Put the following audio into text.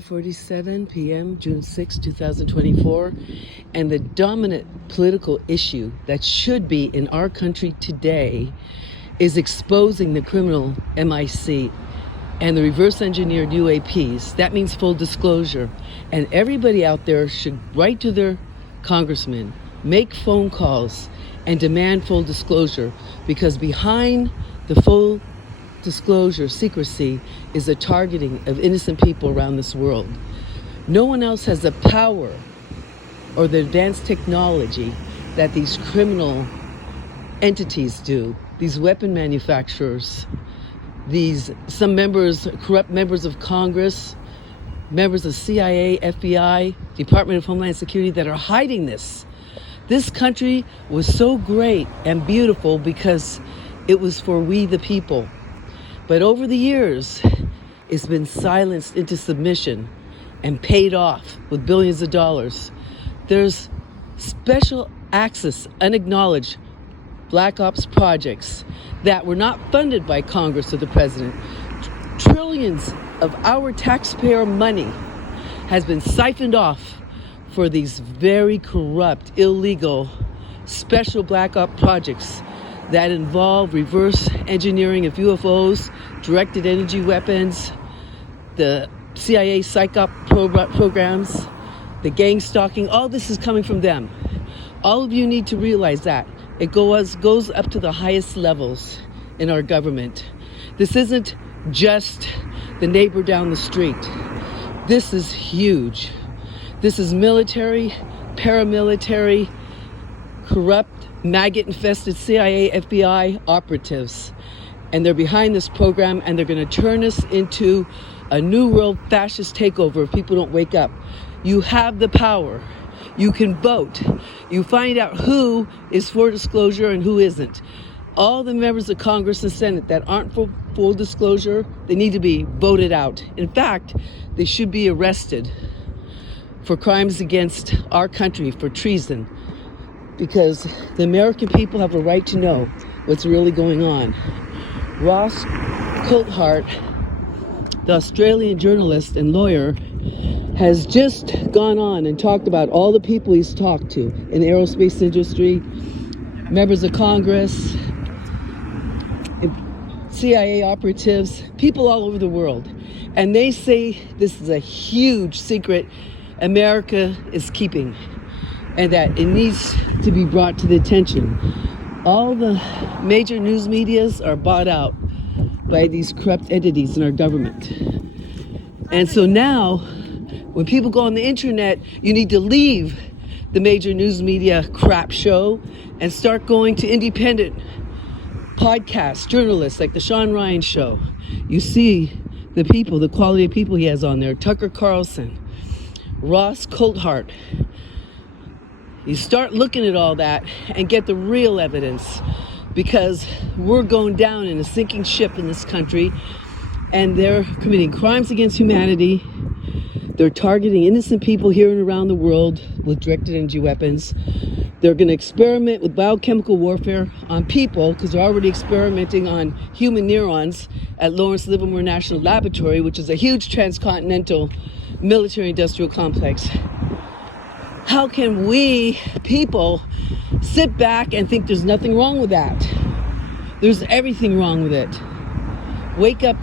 5:47 p.m., June 6, 2024, and the dominant political issue that should be in our country today is exposing the criminal MIC and the reverse engineered UAPs. That means full disclosure. And everybody out there should write to their congressmen, make phone calls, and demand full disclosure, because behind the full disclosure, secrecy, is the targeting of innocent people around this world. No one else has the power or the advanced technology that these criminal entities do. These weapon manufacturers, some corrupt members of Congress, members of CIA, FBI, Department of Homeland Security that are hiding this. This country was so great and beautiful because it was for we the people. But over the years, it's been silenced into submission and paid off with billions of dollars. There's special access, unacknowledged black ops projects that were not funded by Congress or the president. Trillions of our taxpayer money has been siphoned off for these very corrupt, illegal, special black ops projects that involve reverse engineering of UFOs, directed energy weapons, the CIA psych op programs, the gangstalking. All this is coming from them. All of you need to realize that. It goes up to the highest levels in our government. This isn't just the neighbor down the street. This is huge. This is military, paramilitary, corrupt, maggot-infested CIA, FBI operatives. And they're behind this program, and they're going to turn us into a new world fascist takeover if people don't wake up. You have the power. You can vote. You find out who is for disclosure and who isn't. All the members of Congress and Senate that aren't for full disclosure, they need to be voted out. In fact, they should be arrested for crimes against our country, for treason, because the American people have a right to know what's really going on. Ross Coulthart, the Australian journalist and lawyer, has just gone on and talked about all the people he's talked to in the aerospace industry, members of Congress, CIA operatives, people all over the world. And they say this is a huge secret America is keeping, and that it needs to be brought to the attention. All the major news medias are bought out by these corrupt entities in our government. And so now, when people go on the internet, you need to leave the major news media crap show and start going to independent podcasts, journalists like the Sean Ryan Show. You see the people, the quality of people he has on there. Tucker Carlson, Ross Coulthart. You start looking at all that and get the real evidence, because we're going down in a sinking ship in this country, and they're committing crimes against humanity. They're targeting innocent people here and around the world with directed energy weapons. They're going to experiment with biochemical warfare on people, because they're already experimenting on human neurons at Lawrence Livermore National Laboratory, which is a huge transcontinental military-industrial complex. How can we people sit back and think there's nothing wrong with that? There's everything wrong with it. Wake up